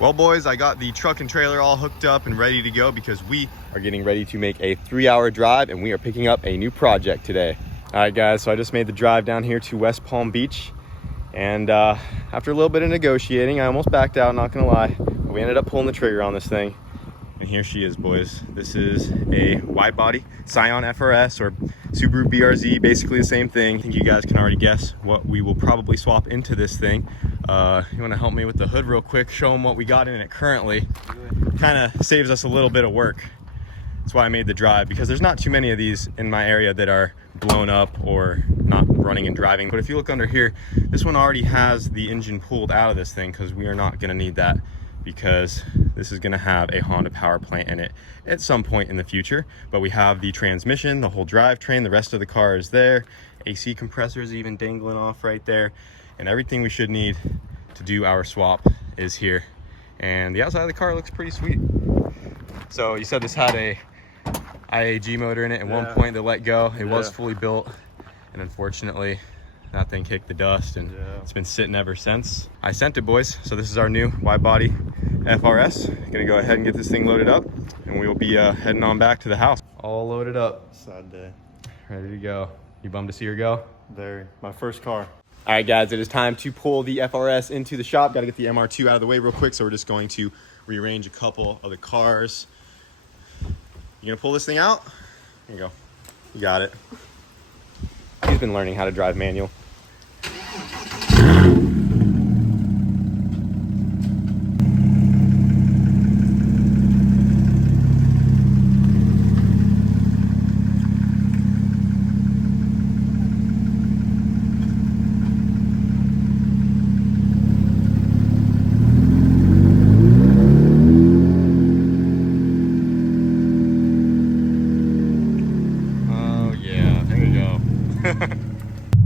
Well, boys, I got the truck and trailer all hooked up and ready to go because we are getting ready to make a 3-hour drive and we are picking up a new project today. All right, guys, so I just made the drive down here to West Palm Beach. And after a little bit of negotiating, I almost backed out, not gonna lie. But we ended up pulling the trigger on this thing. And here she is, boys. This is a wide body Scion FRS or Subaru BRZ, basically the same thing. I think you guys can already guess what we will probably swap into this thing. You wanna help me with the hood real quick, show them what we got in it currently. Kind of saves us a little bit of work. That's why I made the drive, because there's not too many of these in my area that are blown up or not running and driving. But if you look under here, this one already has the engine pulled out of this thing because we are not gonna need that, because this is gonna have a Honda power plant in it at some point in the future. But we have the transmission, the whole drivetrain, the rest of the car is there. AC compressors even dangling off right there. And everything we should need to do our swap is here. And the outside of the car looks pretty sweet. So you said this had a IAG motor in it at one point that let go. It was fully built, and unfortunately that thing kicked the dust, and it's been sitting ever since. I sent it, boys. So this is our new wide body FRS. Gonna go ahead and get this thing loaded up, and we will be heading on back to the house. All loaded up. Sad day. Ready to go. You bummed to see her go? Very. My first car. All right, guys, it is time to pull the FRS into the shop. Got to get the MR2 out of the way real quick, so we're just going to rearrange a couple of the cars. You gonna pull this thing out? Here you go. You got it. He's been learning how to drive manual.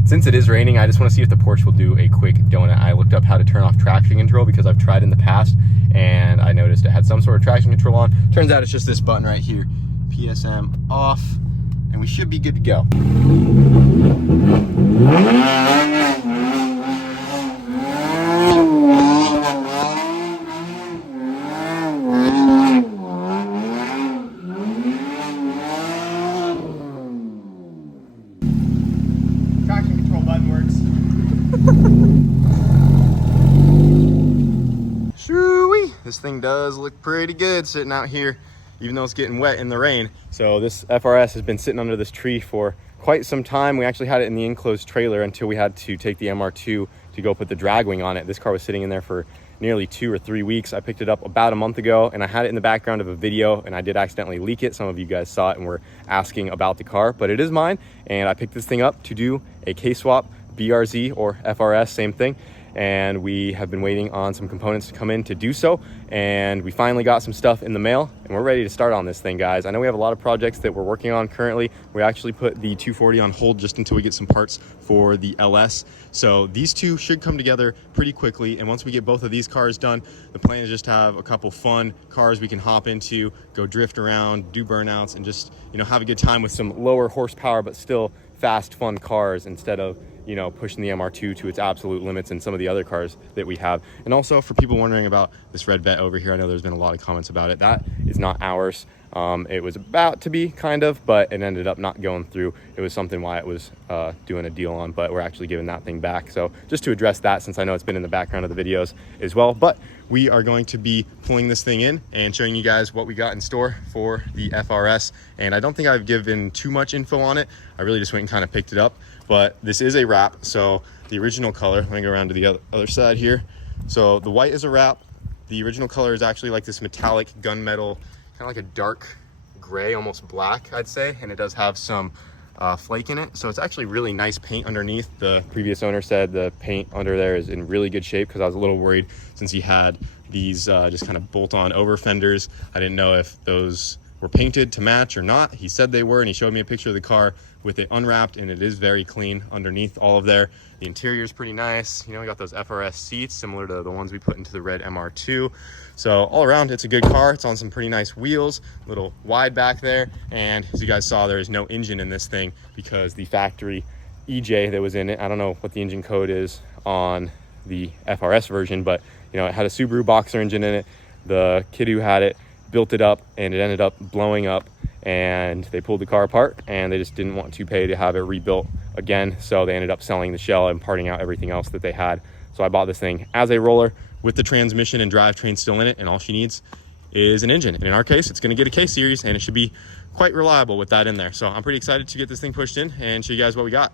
Since it is raining, I just want to see if the Porsche will do a quick donut. I looked up how to turn off traction control because I've tried in the past, and I noticed it had some sort of traction control on. Turns out it's just this button right here. PSM off, and we should be good to go. This thing does look pretty good sitting out here, even though it's getting wet in the rain. So this FRS has been sitting under this tree for quite some time. We actually had it in the enclosed trailer until we had to take the MR2 to go put the drag wing on it. This car was sitting in there for nearly 2 or 3 weeks. I picked it up about a month ago, and I had it in the background of a video, and I did accidentally leak it. Some of you guys saw it and were asking about the car, but it is mine. And I picked this thing up to do a K-swap, BRZ or FRS, same thing. And we have been waiting on some components to come in to do so, and we finally got some stuff in the mail, and we're ready to start on this thing, guys. I know we have a lot of projects that we're working on currently. We actually put the 240 on hold just until we get some parts for the LS. So these two should come together pretty quickly, and once we get both of these cars done, the plan is just to have a couple fun cars we can hop into, go drift around, do burnouts, and just, you know, have a good time with some lower horsepower but still fast, fun cars, instead of, you know, pushing the MR2 to its absolute limits and some of the other cars that we have. And also, for people wondering about this red vet over here, I know there's been a lot of comments about it. That is not ours. It was about to be, kind of, but it ended up not going through. It was something Wyatt was doing a deal on, but we're actually giving that thing back. So just to address that, since I know it's been in the background of the videos as well. But we are going to be pulling this thing in and showing you guys what we got in store for the FRS. And I don't think I've given too much info on it. I really just went and kind of picked it up. But this is a wrap. So the original color, let me go around to the other side here. So the white is a wrap. The original color is actually like this metallic gunmetal, kind of like a dark gray, almost black, I'd say. And it does have some flake in it. So it's actually really nice paint underneath. The previous owner said the paint under there is in really good shape, because I was a little worried since he had these just kind of bolt-on over fenders. I didn't know if those were painted to match or not. He said they were, and he showed me a picture of the car with it unwrapped, and it is very clean underneath all of there. The interior is pretty nice. You know, we got those FRS seats similar to the ones we put into the red MR2. So all around, it's a good car. It's on some pretty nice wheels, a little wide back there. And as you guys saw, there is no engine in this thing because the factory EJ that was in it, I don't know what the engine code is on the FRS version, but You know, it had a Subaru Boxer engine in it. The kid who had it built it up, and it ended up blowing up, and they pulled the car apart, and they just didn't want to pay to have it rebuilt again. So they ended up selling the shell and parting out everything else that they had. So I bought this thing as a roller with the transmission and drivetrain still in it, and all she needs is an engine. And in our case, it's going to get a K series, and it should be quite reliable with that in there. So I'm pretty excited to get this thing pushed in and show you guys what we got.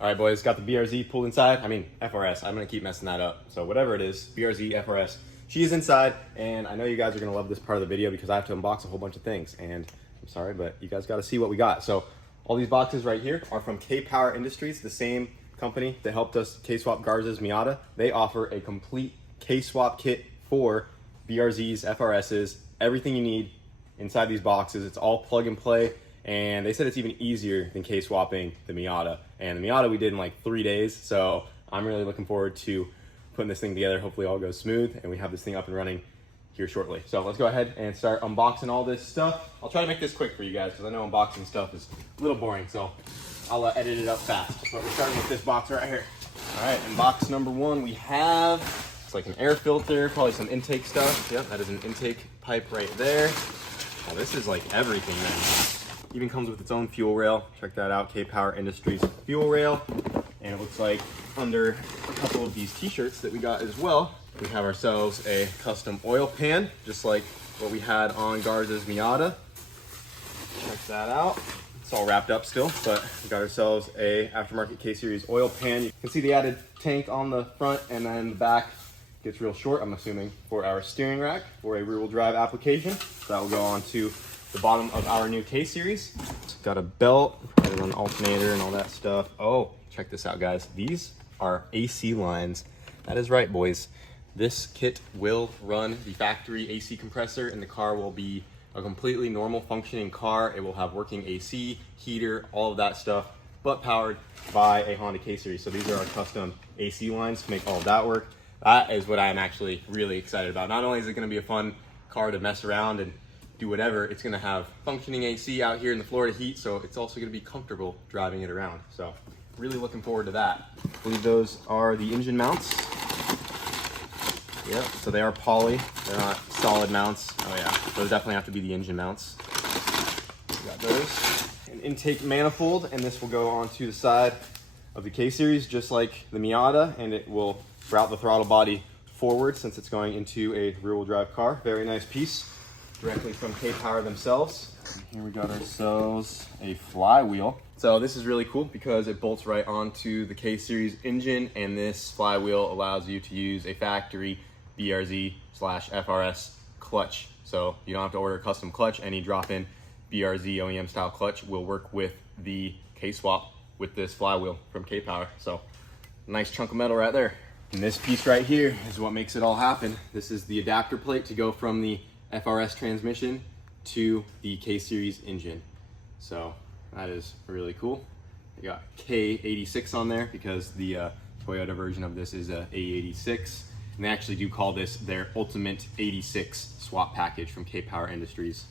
All right, boys, got the BRZ pulled inside. I mean, FRS, I'm gonna keep messing that up. So whatever it is, BRZ, FRS, she is inside, and I know you guys are gonna love this part of the video because I have to unbox a whole bunch of things, and I'm sorry, but you guys gotta see what we got. So all these boxes right here are from K-Power Industries, the same company that helped us K-swap Garza's Miata. They offer a complete K-swap kit for BRZs, FRSs, everything you need inside these boxes. It's all plug and play. And they said it's even easier than K-swapping the Miata. And the Miata we did in like 3 days. So I'm really looking forward to putting this thing together. Hopefully all goes smooth and we have this thing up and running here shortly. So let's go ahead and start unboxing all this stuff. I'll try to make this quick for you guys because I know unboxing stuff is a little boring. So I'll edit it up fast. But we're starting with this box right here. All right, in box number one, we have, it's like an air filter, probably some intake stuff. Yep, that is an intake pipe right there. Oh, this is like everything, man. Even comes with its own fuel rail. Check that out, K-Power Industries fuel rail. And it looks like under a couple of these t-shirts that we got as well, we have ourselves a custom oil pan, just like what we had on Garza's Miata. Check that out. It's all wrapped up still, but we got ourselves a aftermarket K-Series oil pan. You can see the added tank on the front, and then the back gets real short, I'm assuming, for our steering rack for a rear-wheel drive application. So that will go on to the bottom of our new K-Series. It's got a belt, an alternator and all that stuff. Oh, check this out, guys. These are AC lines. That is right, boys. This kit will run the factory AC compressor, and the car will be a completely normal functioning car. It will have working AC, heater, all of that stuff, but powered by a Honda K-Series. So these are our custom AC lines to make all of that work. That is what I am actually really excited about. Not only is it gonna be a fun car to mess around and do whatever, it's gonna have functioning AC out here in the Florida heat, so it's also gonna be comfortable driving it around. So really looking forward to that. I believe those are the engine mounts. Yep, so they are poly, they're not solid mounts. Oh yeah, those definitely have to be the engine mounts. We got those. An intake manifold, and this will go onto the side of the K-Series just like the Miata, and it will route the throttle body forward since it's going into a rear-wheel drive car. Very nice piece. Directly from K-Power themselves. Here we got ourselves a flywheel. So this is really cool because it bolts right onto the K-Series engine, and this flywheel allows you to use a factory BRZ/FRS clutch. So you don't have to order a custom clutch. Any drop-in BRZ OEM style clutch will work with the K-swap with this flywheel from K-Power. So nice chunk of metal right there. And this piece right here is what makes it all happen. This is the adapter plate to go from the FRS transmission to the K-Series engine. So that is really cool. They got K86 on there because the Toyota version of this is a A86. And they actually do call this their Ultimate 86 swap package from K-Power Industries.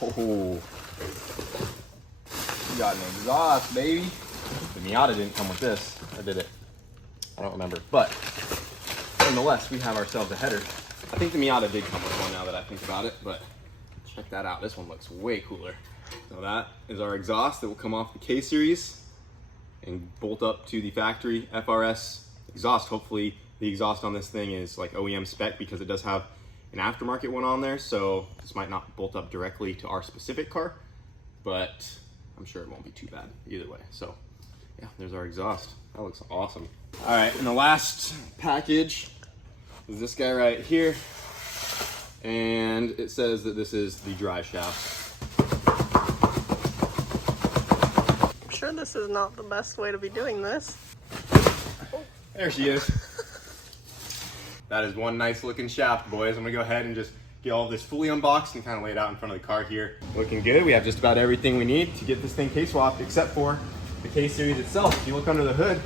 Oh, you got an exhaust, baby. The Miata didn't come with this, or did it? I don't remember, but nonetheless, we have ourselves a header. I think the Miata did come with one now that I think about it, but check that out. This one looks way cooler. So that is our exhaust that will come off the K-Series and bolt up to the factory FRS exhaust. Hopefully the exhaust on this thing is like OEM spec because it does have an aftermarket one on there. So this might not bolt up directly to our specific car, but I'm sure it won't be too bad either way. So yeah, there's our exhaust. That looks awesome. All right, and the last package is this guy right here. And it says that this is the drive shaft. I'm sure this is not the best way to be doing this. There she is. That is one nice looking shaft, boys. I'm gonna go ahead and just get all this fully unboxed and kind of lay it out in front of the car here. Looking good. We have just about everything we need to get this thing K-swapped except for the K-Series itself. If you look under the hood,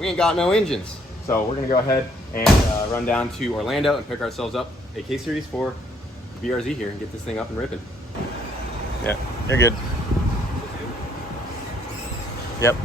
we ain't got no engines. So we're gonna go ahead and run down to Orlando and pick ourselves up a K-Series for BRZ here and get this thing up and ripping. Yeah, you're good. Yep.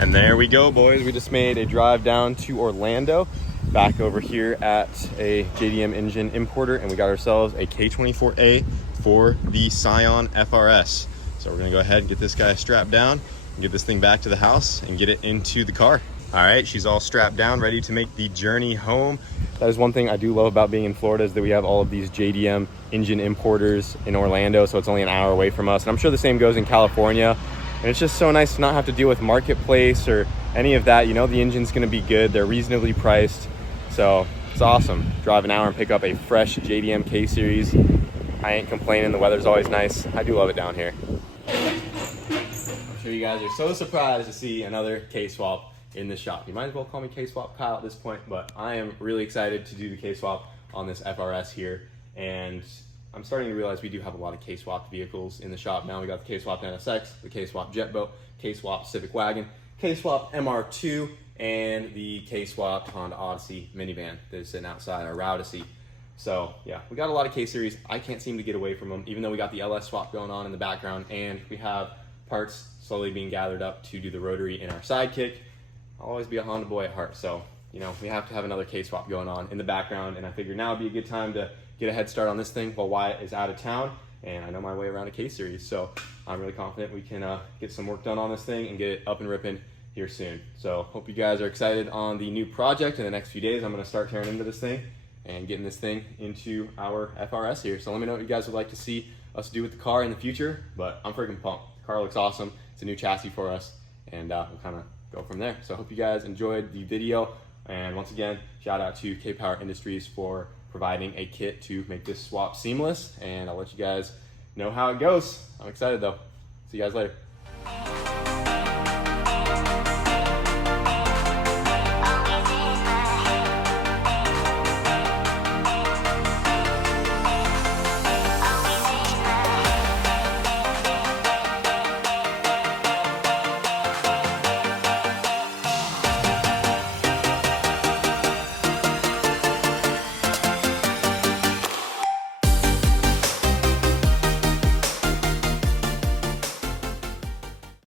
And there we go, boys. We just made a drive down to Orlando, back over here at a JDM engine importer, and we got ourselves a K24A for the Scion FRS. So we're gonna go ahead and get this guy strapped down and get this thing back to the house and get it into the car. All right, she's all strapped down, ready to make the journey home. That is one thing I do love about being in Florida, is that we have all of these JDM engine importers in Orlando, so it's only an hour away from us. And I'm sure the same goes in California. And it's just so nice to not have to deal with marketplace or any of that. You know, the engine's gonna be good, they're reasonably priced. So it's awesome. Drive an hour and pick up a fresh JDM K-Series. I ain't complaining, the weather's always nice. I do love it down here. I'm sure you guys are so surprised to see another K-swap in the shop. You might as well call me K-swap Kyle at this point, but I am really excited to do the K-swap on this FRS here. And I'm starting to realize we do have a lot of K-swap vehicles in the shop now. We got the K-swap NSX, the K-swap Jet Boat, K-swap Civic Wagon, K-swap MR2, and the K-swap Honda Odyssey minivan that is sitting outside our Routacy. So yeah, we got a lot of K-Series. I can't seem to get away from them, even though we got the LS swap going on in the background, and we have parts slowly being gathered up to do the rotary in our Sidekick. I'll always be a Honda boy at heart, so you know, we have to have another K-swap going on in the background, and I figured now would be a good time to get a head start on this thing while Wyatt is out of town, and I know my way around a K-Series, so I'm really confident we can get some work done on this thing and get it up and ripping here soon. So hope you guys are excited on the new project. In the next few days, I'm gonna start tearing into this thing and getting this thing into our FRS here. So let me know what you guys would like to see us do with the car in the future, but I'm freaking pumped. The car looks awesome. It's a new chassis for us, and we'll kind of go from there. So I hope you guys enjoyed the video. And once again, shout out to K-Power Industries for providing a kit to make this swap seamless. And I'll let you guys know how it goes. I'm excited though. See you guys later.